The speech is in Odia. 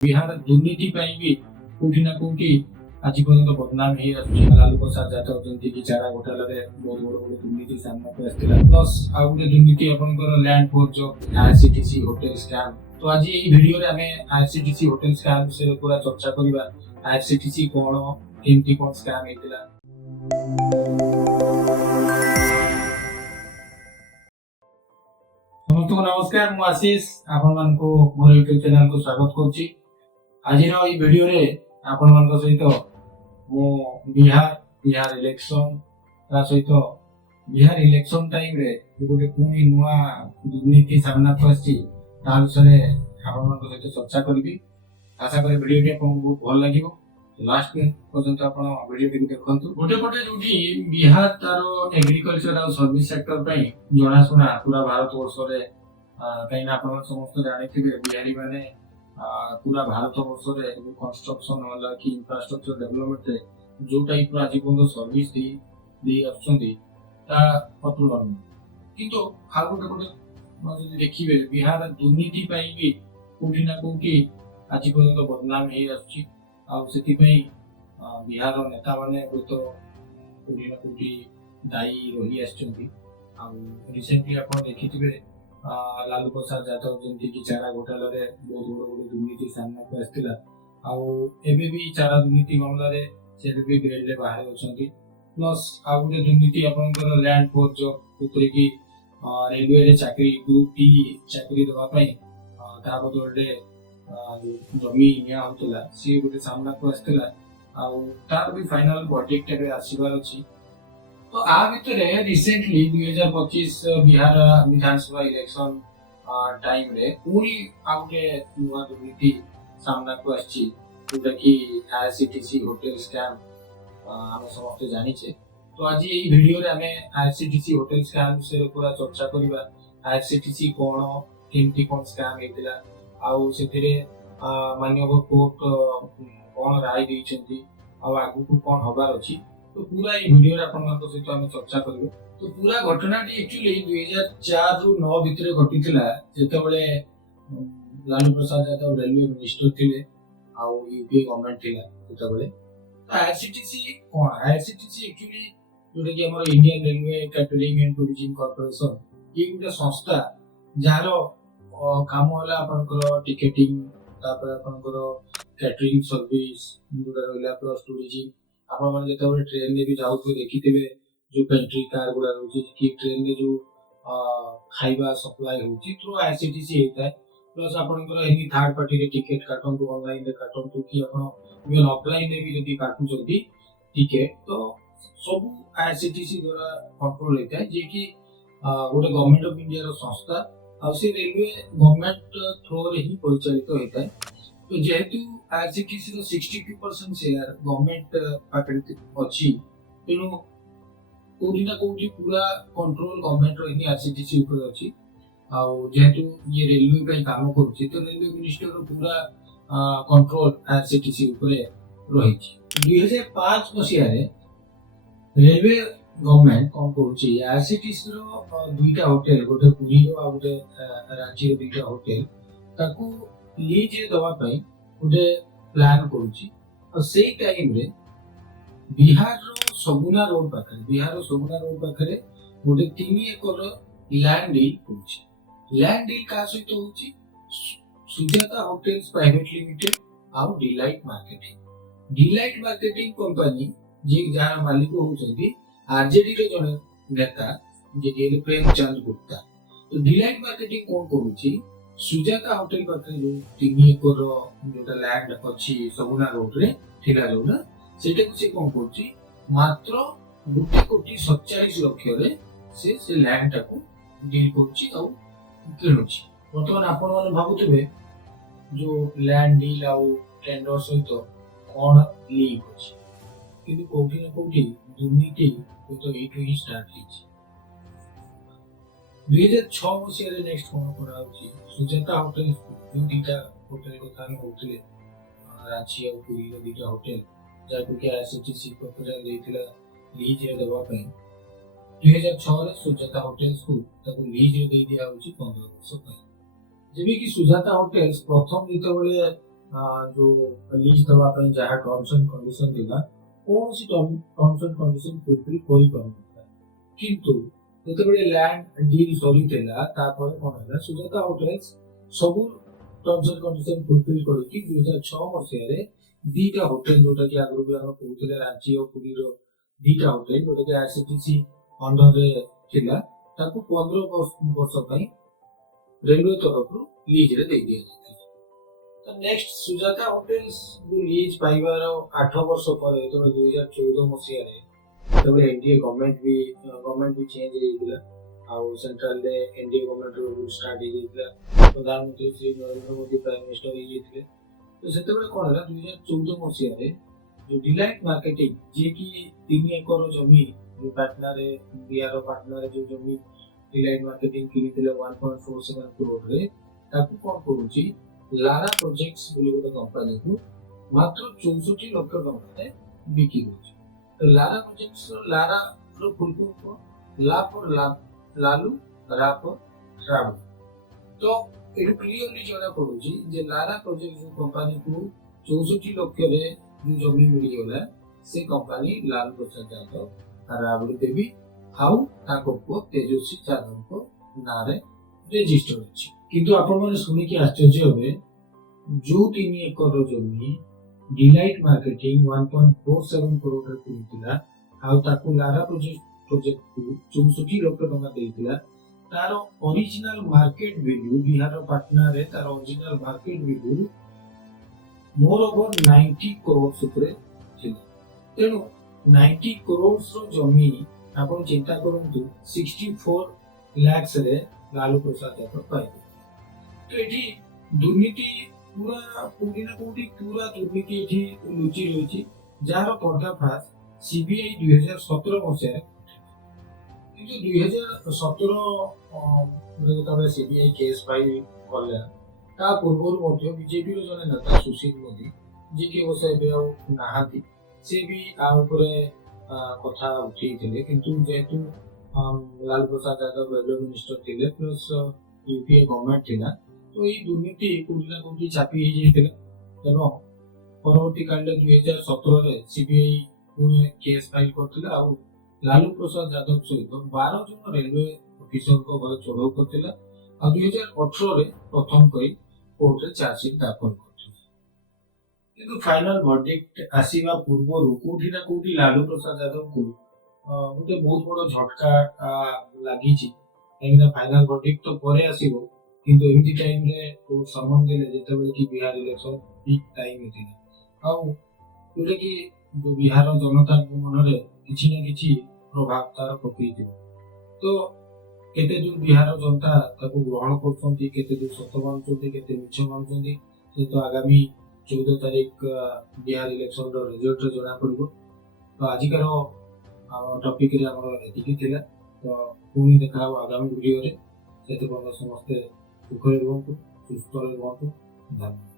ବିହାର ଦୁର୍ନୀତି ପାଇଁ ବି କୋଉଠି ନା କୋଉଠି ଆଜି ପର୍ଯ୍ୟନ୍ତ ବଦନାମ ହେଇ ଆସୁଛି। ଲାଲୁ ପ୍ରସାଦ ଯାଦବ ଯେମିତିକି ଚାରା ଘୋଟାଲାରେ ବହୁତ ବଡ ବଡ ଦୁର୍ନୀତି ସାମ୍ନାକୁ ଆସିଥିଲା। ପ୍ଲସ୍ ଆଉ ଗୋଟେ ଦୁର୍ନୀତି ଆପଣଙ୍କର land forge IRCTC hotel scam. ତ ଆଜି ଏଇ ଭିଡିଓରେ ଆମେ ଆଇଆରସିଟିସି ହୋଟେଲ ସ୍କାମ୍ ବିଷୟରେ ପୁରା ଚର୍ଚ୍ଚା କରିବା। ଆଇଆରସିଟିସି କଣ, କେମିତି କଣ ସ୍କାମ୍ ହେଇଥିଲା। ସମସ୍ତଙ୍କୁ ନମସ୍କାର, ମୁଁ ଆଶିଷ ଆପଣମାନଙ୍କୁ ମୋର ୟୁଟ୍ୟୁବ ଚ୍ୟାନେଲକୁ ସ୍ୱାଗତ କରୁଛି। ଆଜିର ଏଇ ଭିଡିଓରେ ଆପଣମାନଙ୍କ ସହିତ ମୁଁ ବିହାର ଇଲେକ୍ସନ ତା ସହିତ ବିହାର ଇଲେକ୍ସନ ଟାଇମରେ ଗୋଟେ ପୁଣି ନୂଆ ଦୁର୍ନୀତି ସାମ୍ନାକୁ ଆସିଛି ତା ବିଷୟରେ ଆପଣମାନଙ୍କ ସହିତ ଚର୍ଚ୍ଚା କରିବି। ଆଶା କରେ ଭିଡିଓଟି ଆପଣଙ୍କୁ ବହୁତ ଭଲ ଲାଗିବ। ଲାଷ୍ଟ ପର୍ଯ୍ୟନ୍ତ ଆପଣ ଭିଡିଓଟିକୁ ଦେଖନ୍ତୁ। ଗୋଟେ ପଟେ ଯୋଉଠି ବିହାର ତାର ଏଗ୍ରିକଲଚର ଆଉ ସର୍ଭିସ ସେକ୍ଟର ପାଇଁ ଜଣାଶୁଣା ପୁରା ଭାରତ ବର୍ଷରେ, କାହିଁକିନା ଆପଣ ସମସ୍ତେ ଜାଣିଥିବେ ବିହାରୀ ମାନେ ପୁରା ଭାରତ ବର୍ଷରେ କନଷ୍ଟ୍ରକ୍ସନ ହେଲା କି ଇନଫ୍ରାଷ୍ଟ୍ରକ୍ଚର ଡେଭଲପମେଣ୍ଟରେ ଯୋଉ ଟାଇପର ଆଜି ପର୍ଯ୍ୟନ୍ତ ସର୍ଭିସ ଦେଇ ଆସୁଛନ୍ତି ତା ଅତୁଳନୀୟ। କିନ୍ତୁ ଆଉ ଗୋଟେ ଯଦି ଦେଖିବେ ବିହାର ଦୁର୍ନୀତି ପାଇଁ ବି କୋଉଠି ନା କୋଉଠି ଆଜି ପର୍ଯ୍ୟନ୍ତ ବଦନାମ ହେଇ ଆସୁଛି। ଆଉ ସେଥିପାଇଁ ବିହାରର ନେତାମାନେ ହୁଏତ କୋଉଠି ନା କୋଉଠି ଦାୟୀ ରହି ଆସିଛନ୍ତି। ଆଉ ରିସେଣ୍ଟଲି ଆପଣ ଦେଖିଥିବେ ଲାଲୁ ପ୍ରସାଦ ଯାଦବ ଯେମିତିକି ଚାରା ଘୋଟାଲାରେ ବହୁତ ବଡ ବଡ ଦୁର୍ନୀତି ସାମ୍ନାକୁ ଆସିଥିଲା। ଆଉ ଏବେ ବି ଚାରା ଦୁର୍ନୀତି ମାମଲାରେ ସେ ବି ବେଲରେ ବାହାରେ ଅଛନ୍ତି। ପ୍ଲସ୍ ଆଉ ଗୋଟେ ଦୁର୍ନୀତି ଆପଣଙ୍କର ଲ୍ୟାଣ୍ଡ ଫୋର୍ଜ, ଯୋଉଥିରେ କି ରେଲୱେରେ ଚାକିରି ଗ୍ରୁପ ଟି ଚାକିରି ଦେବା ପାଇଁ ତା ବଦଳରେ ଜମି ନିଆ ହଉଥିଲା, ସିଏ ଗୋଟେ ସାମ୍ନାକୁ ଆସିଥିଲା। ଆଉ ତାର ବି ଫାଇନାଲ ଭର୍ଡିକ୍ଟ ଏବେ ଆସିବାର ଅଛି। ତ ଆ ଭିତରେ ରିସେଣ୍ଟଲି 2025 ବିହାର ବିଧାନସଭା ଇଲେକ୍ସନ ଟାଇମରେ ପୁଣି ଆଉ ଗୋଟେ ନୂଆ ଦୁର୍ନୀତି ସାମ୍ନାକୁ ଆସିଛି, ଯୋଉଟା କି ଆଇଆରସିଟିସି ହୋଟେଲ ସ୍କାମ୍ ଆମେ ସମସ୍ତେ ଜାଣିଛେ। ତ ଆଜି ଏଇ ଭିଡିଓରେ ଆମେ ଆଇଆରସିଟିସି ହୋଟେଲ ସ୍କାମ୍ ବିଷୟରେ ପୁରା ଚର୍ଚ୍ଚା କରିବା। ଆଇଆରସିଟିସି କଣ, କେମିତି କଣ ସ୍କାମ୍ ହେଇଥିଲା, ଆଉ ସେଥିରେ ମାନ୍ୟବର କୋର୍ଟ କଣ ରାୟ ଦେଇଛନ୍ତି, ଆଉ ଆଗକୁ କଣ ହବାର ଅଛି। ତ ପୁରା ଏଇ ଭିଡିଓରେ ଆପଣମାନଙ୍କ ସହିତ ଆମେ ଚର୍ଚ୍ଚା କରିବୁ। ତ ପୁରା ଘଟଣାଟି ଆକ୍ଚୁଆଲି 2004 ରୁ 9 ଭିତରେ ଘଟିଥିଲା, ଯେତେବେଳେ ଲାଲୁ ପ୍ରସାଦ ଯାଦବ ରେଲୱେ ମିନିଷ୍ଟର ଥିଲେ ଆଉ ୟୁପିଏ ଗଭର୍ଣ୍ଣମେଣ୍ଟ ଥିଲା ସେତେବେଳେ। ଆଇଆରସିଟିସି କଣ, ଆଇଆରସିଟିସି ଆକ୍ଚୁଆଲି ଯୋଉଟା କି ଆମର Indian railway catering and tourism corporation, ଇଏ ଗୋଟେ ସଂସ୍ଥା ଯାହାର କାମ ହେଲା ଆପଣଙ୍କର ଟିକେଟିଂ, ତାପରେ ଆପଣଙ୍କର କ୍ୟାଟରିଂ ସର୍ଭିସ ଯୋଉଟା ରହିଲା, ପ୍ଲସ୍ ଟୁରିଜିମ। ଆପଣମାନେ ଯେତେବେଳେ ଟ୍ରେନରେ ବି ଯାଉଥିବେ ଦେଖିଥିବେ ଯୋଉ ପେଣ୍ଟ୍ରି କାର ଗୁଡା ରହୁଛି କି ଟ୍ରେନରେ ଯୋଉ ଖାଇବା ସପ୍ଲାଏ ହଉଛି ଥ୍ରୁ ଆଇଆରସିଟିସି ହେଇଥାଏ। ପ୍ଲସ୍ ଆପଣଙ୍କର ଏନି ଥାର୍ଡ ପାର୍ଟିରେ ଟିକେଟ କାଟନ୍ତୁ, ଅନଲାଇନରେ କାଟନ୍ତୁ କି ଆପଣ ଇଭେନ ଅଫଲାଇନରେ ବି ଯଦି କାଟୁଛନ୍ତି ଟିକେଟ, ତ ସବୁ ଆଇଆରସିଟିସି ଦ୍ୱାରା କଣ୍ଟ୍ରୋଲ ହେଇଥାଏ, ଯିଏକି ଗୋଟେ ଗଭର୍ଣ୍ଣମେଣ୍ଟ ଅଫ ଇଣ୍ଡିଆର ସଂସ୍ଥା। ଆଉ ସେ ରେଲୱେ ଗଭର୍ଣ୍ଣମେଣ୍ଟ ଥ୍ରୋରେ ହିଁ ପରିଚାଳିତ ହେଇଥାଏ। ତ ଯେହେତୁ ଆଇଆରସିଟିସି ର 62% ସେୟାର ଗଭର୍ଣ୍ଣମେଣ୍ଟ ପାଖରେ ଅଛି, ତେଣୁ କୋଉଠି ନା କୋଉଠି ପୁରା କଣ୍ଟ୍ରୋଲ ଗଭର୍ଣ୍ଣମେଣ୍ଟର ହିଁ ଆଇଆରସିଟିସି ଉପରେ ଅଛି। ଆଉ ଯେହେତୁ ଇଏ ରେଲୱେ ପାଇଁ କାମ କରୁଛି, ତ ରେଲୱେ ମିନିଷ୍ଟରର ପୁରା କଣ୍ଟ୍ରୋଲ ଆଇଆରସିଟିସି ଉପରେ ରହିଛି। 2005 ମସିହାରେ ରେଲୱେ ଗଭର୍ଣ୍ଣମେଣ୍ଟ କଣ କରୁଛି, ଆଇଆରସିଟିସି ର ଦୁଇଟା ହୋଟେଲ, ଗୋଟେ ପୁରୀର ଆଉ ଗୋଟେ ରାଞ୍ଚିର ଦୁଇଟା ହୋଟେଲ, ତାକୁ ଲିଜରେ ଦେବା ପାଇଁ ଗୋଟେ ପ୍ଲାନ କରୁଛି। ଆଉ ସେଇ ଟାଇମରେ ବିହାରର ସଗୁନା ରୋଡ ପାଖରେ ଗୋଟେ 3 ଏକର ଲ୍ୟାଣ୍ଡ ଡିଲ୍ କରୁଛି। ଲ୍ୟାଣ୍ଡ ଡିଲ୍ କାହା ସହିତ ହଉଛି? ସୁଜାତା ହୋଟେଲ୍ସ ପ୍ରାଇଭେଟ ଲିମିଟେଡ ଆଉ ଡିଲାଇଟ ମାର୍କେଟିଂ କମ୍ପାନୀ, ଯିଏ ଯାହାର ମାଲିକ ହଉଛନ୍ତି ଆରଜେଡିର ଜଣେ ନେତା, ଯିଏ ପ୍ରେମଚନ୍ଦ ଗୁପ୍ତା। ତ ଡିଲାଇଟ ମାର୍କେଟିଂ କଣ କରୁଛି, ସୁଜାତା ହୋଟେଲ ପାଖରେ ଯୋଉ 3 ଏକର ଯୋଉଟା ଲ୍ୟାଣ୍ଡ ଅଛି ସଗୁନା ରୋଡରେ ଥିଲା ଯୋଉଟା, ସେଇଟାକୁ ସେ କଣ କରୁଛି, ମାତ୍ର 1,47,00,000 ସେ ଲ୍ୟାଣ୍ଡ ଟାକୁ ଡିଲ୍ କରୁଛି ଆଉ କିଣୁଛି। ବର୍ତ୍ତମାନ ଆପଣ ମାନେ ଭାବୁଥିବେ ଯୋଉ ଲ୍ୟାଣ୍ଡ ଡିଲ୍ ଆଉ ଟେଣ୍ଡର ସହିତ କଣ ଲିଙ୍କ ଅଛି, କିନ୍ତୁ କୋଉଠି ନା କୋଉଠି ଦୁର୍ନୀତି ଏଇଠୁ ହିଁ ଷ୍ଟାର୍ଟ ହେଇଛି। 2006 ମସିହାରେ ନେକ୍ସଟ କଣ କରାହଉଛି, ସୁଜାତା ହୋଟେଲ, ଯୋଉ ଦିଟା ହୋଟେଲ କଥା ଆମେ କହୁଥିଲେ, ରାଞ୍ଚି ଆଉ ପୁରୀର ଦିଟା ହୋଟେଲ, ଯାହାକୁ କି ଆଇଆରସିଟିସି ପ୍ରପୋଜାଲ ଦେଇଥିଲା ଲିଜରେ ଦେବା ପାଇଁ। 2006ରେ ସୁଜାତା ହୋଟେଲ୍ସକୁ ତାକୁ ଲିଜରେ ଦେଇ ଦିଆହଉଛି 15 ବର୍ଷ ପାଇଁ। ଯେବେ କି ସୁଜାତା ହୋଟେଲ୍ସ ପ୍ରଥମ ଯେତେବେଳେ जो लीज दवा ପାଇଁ ଯାହା ଟର୍ମସ୍ ଆଣ୍ଡ କଣ୍ଡିସନ ଥିଲା କୌଣସି ଟର୍ମସ୍ ଆଣ୍ଡ କଣ୍ଡିସନ ଫୁଲଫିଲ କରିପାରୁନଥିଲା। କିନ୍ତୁ ଯେତେବେଳେ ଲ୍ୟାଣ୍ଡ ଡିଲ୍ ସରିଥିଲା ତାପରେ କ'ଣ ହେଲା, ସୁଜାତା ହୋଟେଲ୍ସ ସବୁ ଟର୍ମସ୍ ଆଣ୍ଡ କଣ୍ଡିସନ ଫୁଲଫିଲ କରିକି 2006 ମସିହାରେ ଦିଟା ହୋଟେଲ, ଯୋଉଟା କି ଆଗରୁ ବି ଆମେ କହୁଥିଲେ ରାଞ୍ଚି ଓ ପୁରୀର ଦିଟା ହୋଟେଲ, ଯୋଉଟା କି ଆଇସିଟିସି ଅଣ୍ଡରରେ ଥିଲା, ତାକୁ 15 ବର୍ଷ ପାଇଁ ରେଲୱେ ତରଫରୁ ଲିଜରେ ଦେଇ ଦିଆଯାଇଥିଲା। ତ ନେକ୍ସଟ ସୁଜାତା ହୋଟେଲ୍ସ ଯୋଉ ଲିଜ ପାଇବାର 8 ବର୍ଷ ପରେ ଯେତେବେଳେ 2014 ମସିହାରେ ଯେତେବେଳେ ଏନଡିଏ ଗଭର୍ଣ୍ଣମେଣ୍ଟ ବି ଚେଞ୍ଜ ହେଇଯାଇଥିଲା, ଆଉ ସେଣ୍ଟ୍ରାଲରେ ଏନଡିଏ ଗଭର୍ଣ୍ଣମେଣ୍ଟର ରୁଲ ଷ୍ଟାର୍ଟ ହେଇଯାଇଥିଲା, ପ୍ରଧାନମନ୍ତ୍ରୀ ଶ୍ରୀ ନରେନ୍ଦ୍ର ମୋଦି ପ୍ରାଇମ ମିନିଷ୍ଟର ହେଇଯାଇଥିଲେ। ତ ସେତେବେଳେ କ'ଣ ହେଲା, 2014 ମସିହାରେ ଯୋଉ ଡିଲାଇଟ ମାର୍କେଟିଂ, ଯିଏକି 3 ଏକର ଜମି ଯୋଉ ପାଟନାରେ, ବିହାର ପାଟନାରେ ଯୋଉ ଜମି ଡିଲାଇଟ ମାର୍କେଟିଂ କିଣିଥିଲେ 1.47 crore, ତାକୁ କ'ଣ କରୁଛି, ଲାରା ପ୍ରୋଜେକ୍ଟସ ବୋଲି ଗୋଟେ କମ୍ପାନୀକୁ ମାତ୍ର 64 ଲକ୍ଷ ଟଙ୍କାରେ ବିକି ଦଉଛି। ତ ଲାରା ପ୍ରୋଜେକ୍ଟସ, ଲାରାର ଫୁଲ ଫର୍ମ କ'ଣ, ଲା ଫର ଲାଲୁ, ରା ଫର ରାବୁ। ତ ଏଠୁ କ୍ଲିୟରଲି ଜଣା ପଡୁଛି ଯେ ଲାରା ପ୍ରୋଜେକ୍ଟ ଯୋଉ କମ୍ପାନୀକୁ 64 ଲକ୍ଷରେ ଯୋଉ ଜମି ମିଳିଗଲା, ସେ କମ୍ପାନୀ ଲାଲୁ ପ୍ରସାଦ ଯାଦବ ରାବଡି ଦେବୀ ଆଉ ତାଙ୍କ ପୁଅ ତେଜସ୍ୱୀ ଯାଦବଙ୍କ ନାଁରେ ରେଜିଷ୍ଟର ଅଛି। କିନ୍ତୁ ଆପଣମାନେ ଶୁଣିକି ଆଶ୍ଚର୍ଯ୍ୟ ହେବେ, ଯୋଉ 3 ଏକର ଜମି ଡିଲାଇଟ ମାର୍କେଟିଂ 1.47 crore କିଣିଥିଲା ଆଉ ତାକୁ ଲାରା ପ୍ରୋଜେକ୍ଟକୁ 64 ଲକ୍ଷ ଟଙ୍କା ଦେଇଥିଲା, ତାର ଅରିଜିନାଲ ମାର୍କେଟ ଭ୍ୟାଲ୍ୟୁ ବିହାର ପାଟନାରେ ତାର ଅରିଜିନାଲ ମାର୍କେଟ ଭ୍ୟାଲ୍ୟୁ ମୋର ଓଭର 90 crores ଉପରେ ଥିଲା। ତେଣୁ 90 crores ର ଜମି ଆପଣ ଚିନ୍ତା କରନ୍ତୁ 64 lakhs ରେ ଲାଲୁ ପ୍ରସାଦ ଯାଦବ ପାଇବେ। ତ ଏଠି ଦୁର୍ନୀତି ପୁରା କୋଉଠି ନା କୋଉଠି ପୁରା ଦୁର୍ନୀତି ଏଠି ଲୁଚି ରହିଛି, ଯାହାର ପର୍ଦ୍ଦାଫାଶ ସିବିଆଇ 2017 ମସିହାରେ। କିନ୍ତୁ 2017 ଯେତେବେଳେ ସିବିଆଇ କେସ୍ ଫାଇଲ କଲା, ତା ପୂର୍ବରୁ ମଧ୍ୟ ବିଜେପିର ଜଣେ ନେତା ସୁଶୀଲ ମୋଦି, ଯିଏକି ଅବଶ୍ୟ ଏବେ ଆଉ ନାହାନ୍ତି, ସେ ବି ଆ ଉପରେ କଥା ଉଠେଇଥିଲେ। କିନ୍ତୁ ଯେହେତୁ ଲାଲୁ ପ୍ରସାଦ ଯାଦବ ରେଲୱେ ମିନିଷ୍ଟର ଥିଲେ ପ୍ଲସ୍ ୟୁପିଏ ଗଭର୍ଣ୍ଣମେଣ୍ଟ ଥିଲା, ତ ଏଇ ଦୁର୍ନୀତି କୋଉଠି ନା କୋଉଠି ଚାପି ହେଇଯାଇଥିଲା। ଏବଂ ପରବର୍ତ୍ତୀ କାଳରେ 2017ରେ ସିବିଆଇ ପୁଣି କେସ୍ ଫାଇଲ କରିଥିଲା ଆଉ ଲାଲୁ ପ୍ରସାଦ ଯାଦବ ସହିତ 12 ଜଣ ରେଲୱେ ଅଫିସରଙ୍କ ଘରେ ଚଢ଼ଉ କରିଥିଲା ଆଉ 2018ରେ ପ୍ରଥମ କରି କୋର୍ଟରେ ଚାର୍ଜସିଟ୍ ଦାଖଲ କରିଥିଲା। କିନ୍ତୁ ଫାଇନାଲ ଭର୍ଡିକ୍ଟ ଆସିବା ପୂର୍ବରୁ କୋଉଠି ନା କୋଉଠି ଲାଲୁ ପ୍ରସାଦ ଯାଦବଙ୍କୁ ଗୋଟେ ବହୁତ ବଡ ଝଟକା ଲାଗିଛି। କାହିଁକିନା ଫାଇନାଲ ଭର୍ଡିକ୍ଟ ତ ପରେ ଆସିବ, କିନ୍ତୁ ଏମିତି ଟାଇମରେ କୋର୍ଟ ସମନ ଦେଲେ ଯେତେବେଳେ କି ବିହାର ଇଲେକ୍ସନ ପିକ୍ ଟାଇମ ଥିଲା, ଆଉ ଯୋଉଟା କି ବିହାର ଜନତାଙ୍କ ମନରେ କିଛି ନା କିଛି ପ୍ରଭାବ ତାର ପକେଇଥିବ। ତ କେତେ ଦୂର ବିହାର ଜନତା ତାକୁ ଗ୍ରହଣ କରୁଛନ୍ତି, କେତେ ଦୂର ସତ ମାନୁଛନ୍ତି, କେତେ ମିଛ ମାନୁଛନ୍ତି, ସେ ତ ଆଗାମୀ 14 ତାରିଖ ବିହାର ଇଲେକ୍ସନର ରେଜଲ୍ଟ ଜଣା ପଡିବ। ତ ଆଜିକାର ଟପିକରେ ଆମର ଏତିକି ଥିଲା। ତ ପୁଣି ଦେଖା ହବ ଆଗାମୀ ଭିଡିଓରେ। ସେଥିପାଇଁ ସମସ୍ତେ ସୁଖରେ ରୁହନ୍ତୁ, ସୁସ୍ଥରେ ରୁହନ୍ତୁ। ଧନ୍ୟବାଦ।